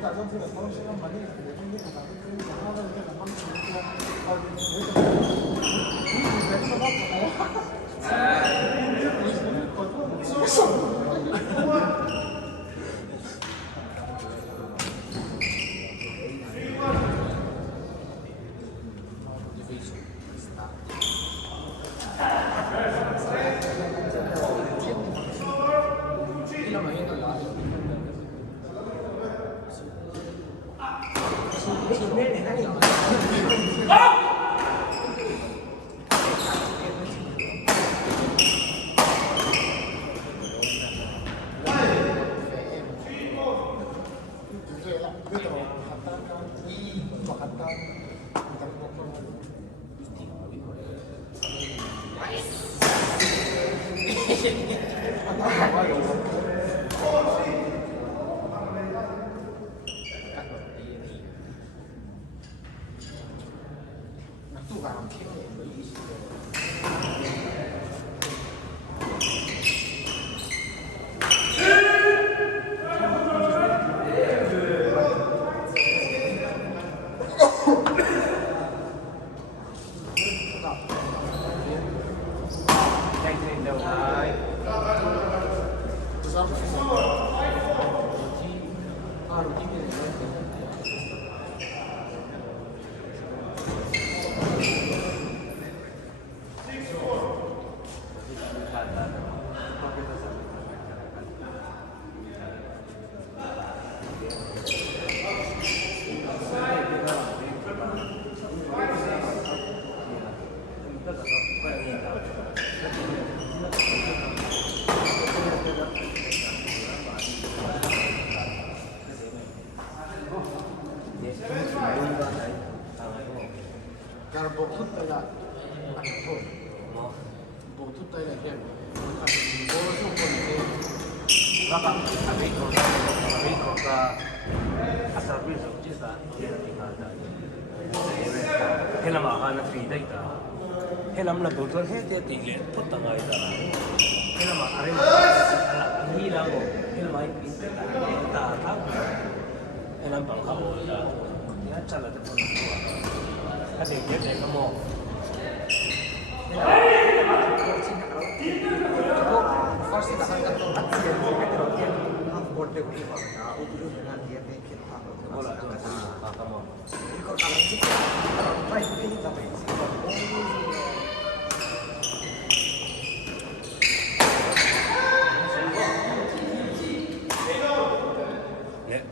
打仗这个方式，让把那个别的那个咱们跟咱们的这个方式说，你别这么跑，我手。Helam na doktor he dia tinggal tu tengah itu lah. Helam hari ni lah mo. Helam ay kita tahu. Helam bangkau dah. Dia cakap tu pun. Kasi dia cakap mo. First dah kan tu at dia dia half board dia boleh pakai. Udah dengan dia pakai apa. Bola tu apa mo. Ikut alam sih. Kalau try ini tapi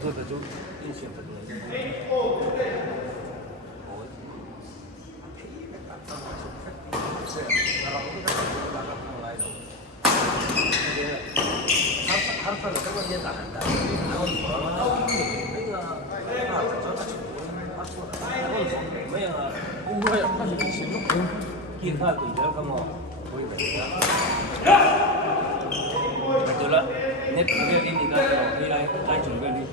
做的就印象很多。harus ada kan dia tahan kan. Kita tu dia kamu boleh betul lah. Net juga ini kan nilai lain juga ni.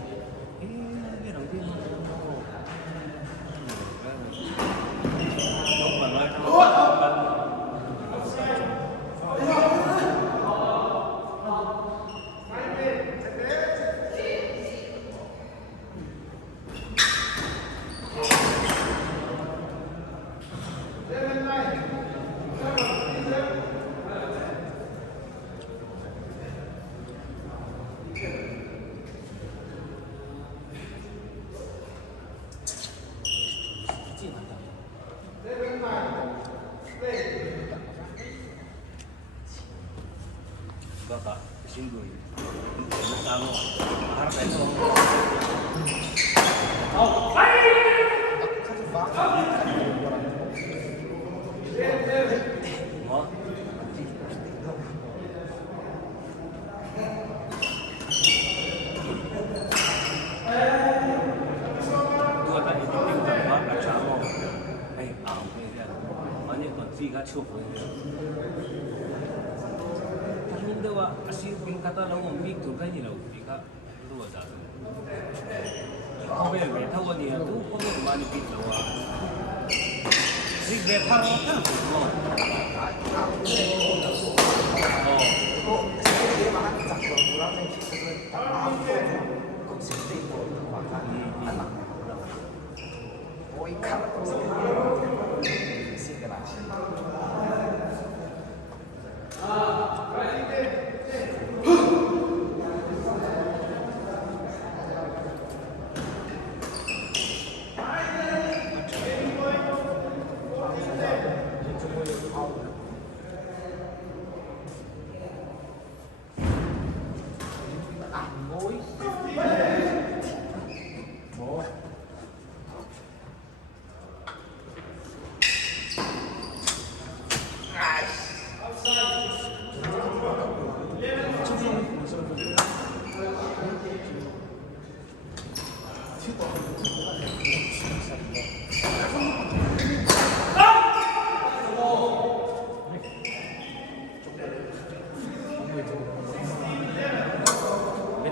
Bapak singgung, kamu harus itu. Dua tadi itu bapak kacamu, banyak konflik cukup. Wa asir pin kata law mi tu kai ni law bi ka lu wa da ko be be tha wa ni tu ko be ma ni bi law wa ri be tha ro ta mo dia makan cak kurang ni kita tak mampu kok sih itu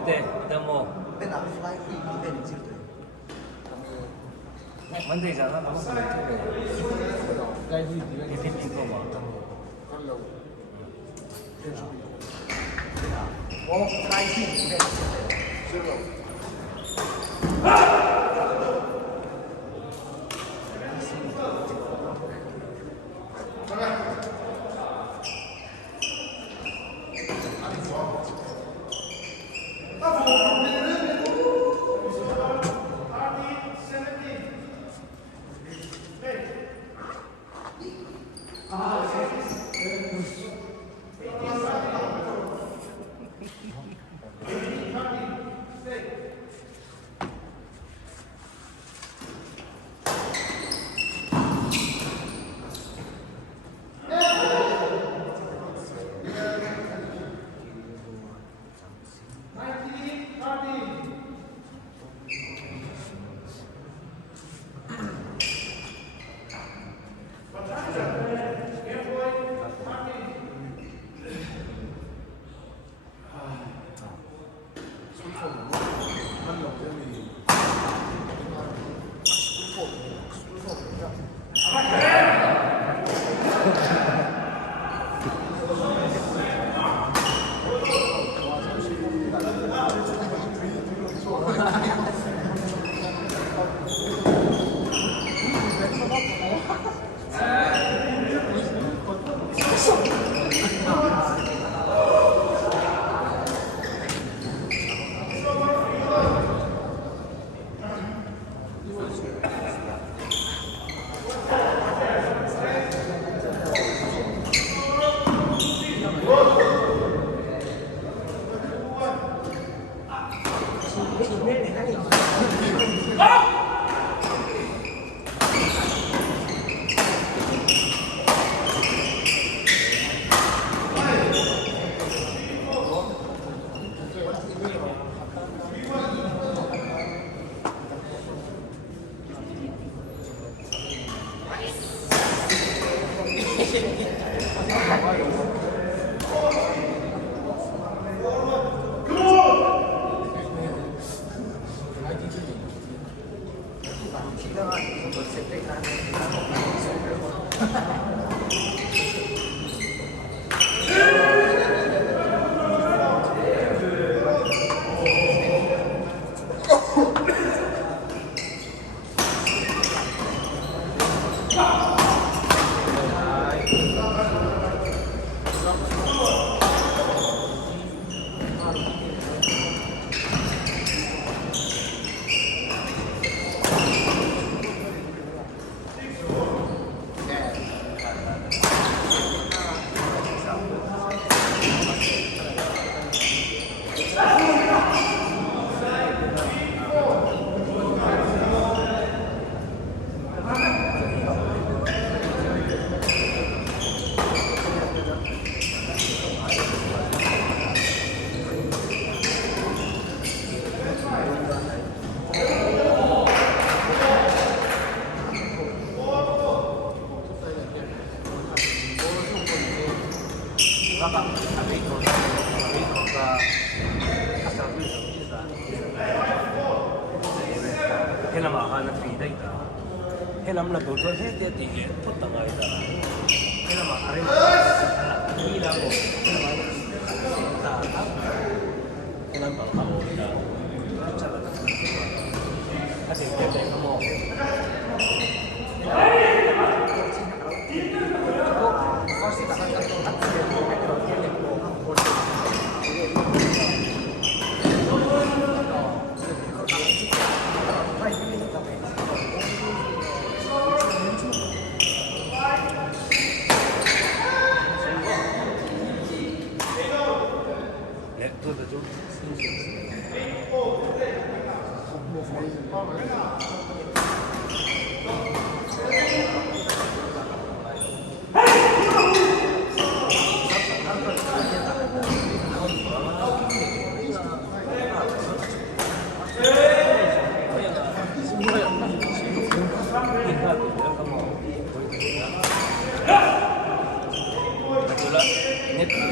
때 일단 뭐 맨날 플라이 프리 이벤트 찍을 때 만들잖아. 너무 좋네. 라이브 네가 대표님 거 뭐. 하려고. 뭐 플라이 프리 이벤트 찍을 때 해남라 도전 해야 돼 이제 텄다 가이다. 해남아 아래 이라고 다 해남 가고 쫓아가. 다시 이제 뭐 Forse da quando aziende 네, 그것도 좀 net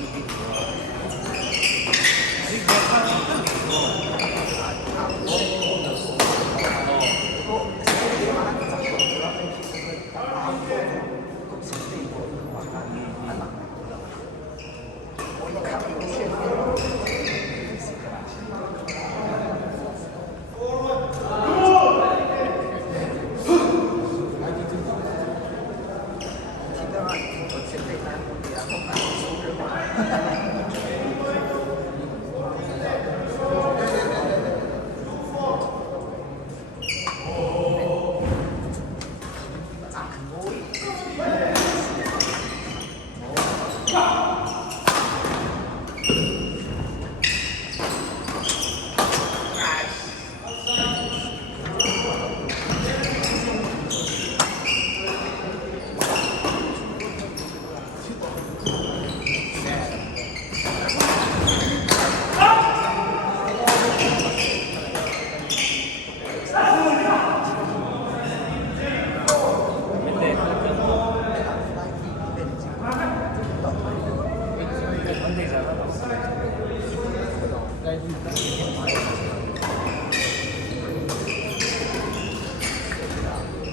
많이 비리고.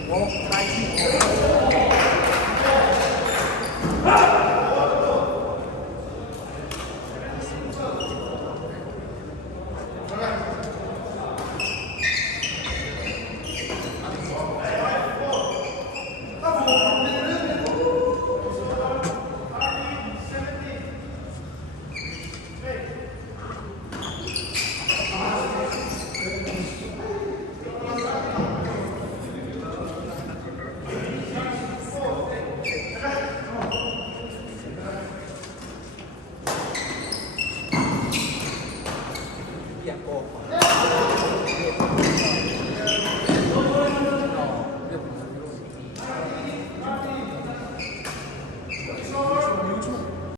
어?